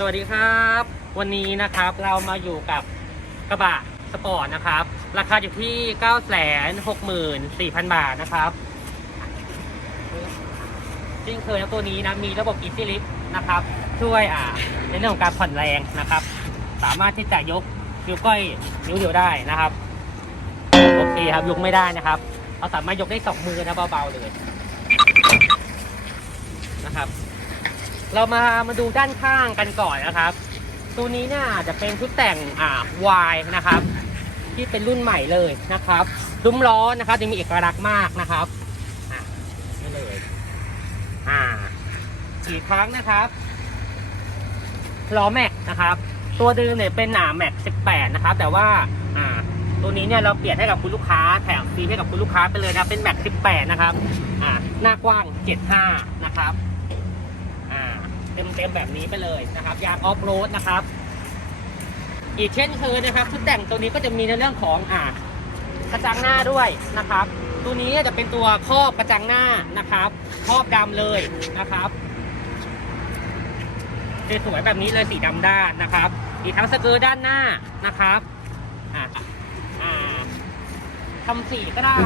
สวัสดีครับ วันนี้นะครับเรามาอยู่กับกระบะสปอร์ตนะครับ ราคาอยู่ที่ 9 6 4 0 0 0 บาทนะครับซึ่งเคยนะตัวนี้นะมีระบบ Easy Lift นะครับ ช่วยอ่าในเรื่องของการผ่อนแรงนะครับ สามารถที่จะยกนิ้วก้อยนิ้วเดียวได้นะครับ โอเคครับยกไม่ได้นะครับเราสามารถยกได้สองมือนะเบาๆเลยนะครับ เรามามาดูด้านข้างกันก่อนนะครับ ตัวนี้เนี่ยจะเป็นชุดแต่งอ่าวายนะครับ ที่เป็นรุ่นใหม่เลยนะครับซุ้มล้อนะครับจะมีเอกลักษณ์มากนะครับอะนี่เลยอ่าอีกครั้งนะครับล้อแม็กนะครับ ตัวเดิมเนี่ยเป็นหนาแม็ก18 นะครับ แต่ว่าอ่าตัวนี้เนี่ยเราเปลี่ยนให้กับคุณลูกค้าแถมฟรีให้กับคุณลูกค้าไปเลยนะเป็นแม็ก18 นะครับอ่าหน้ากว้าง 75 นะครับ เต็มๆแบบนี้ไปเลยนะครับยางออฟโรดนะครับ อีกเช่นเคยนะครับชุดแต่งตัวนี้ก็จะมีในเรื่องของอ่ากระจังหน้าด้วยนะครับ ตัวนี้จะเป็นตัวครอบกระจังหน้านะครับครอบดำเลยนะครับสวยๆแบบนี้เลยสีดำด้านนะครับ อีกทั้งสเกิร์ตด้านหน้านะครับอ่าอ่าทำสีก็ได้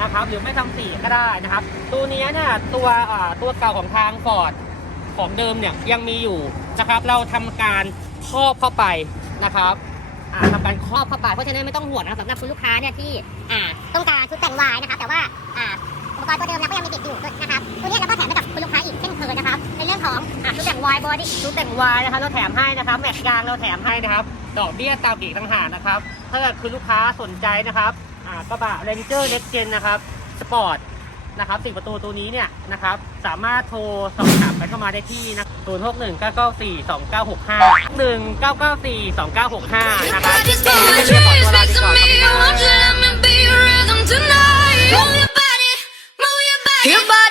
นะครับ หรือไม่ทำสีก็ได้นะครับ ตัวนี้เนี่ยตัวอ่าตัวเก่าของทางฟอร์ด ของเดิมเนี่ยยังมีอยู่นะครับ เราทำการครอบเข้าไปนะครับทำการครอบเข้าไปเพราะฉะนั้นไม่ต้องห่วงนะครับสำหรับคุณลูกค้าเนี่ยที่ต้องการชุดแต่งวายนะครับ แต่ว่าอุปกรณ์ตัวเดิมเราก็ยังมีติดอยู่นะครับตัวนี้เราก็แถมให้กับคุณลูกค้าอีกเช่นเคยนะครับในเรื่องของชุดแต่งวายบอดี้ชุดแต่งวายนะครับเราแถมให้นะครับแม็กยางเราแถมให้นะครับ ดอกเบี้ยตามอีกต่างหากนะครับ ถ้าเกิดคุณลูกค้าสนใจนะครับกระบะเรนเจอร์เล็กเจนนะครับสปอร์ต นะครับสี่ประตูตัวนี้เนี่ยนะครับสามารถโทรสอบถามไปเข้ามาได้ที่นะศูนย์หกหนึ่งเก้าเก้าสี่สองเก้าหกห้าหนึ่งเก้าเก้าสี่สองเก้าหกห้านะครับขอตัวลาไปก่อนครับ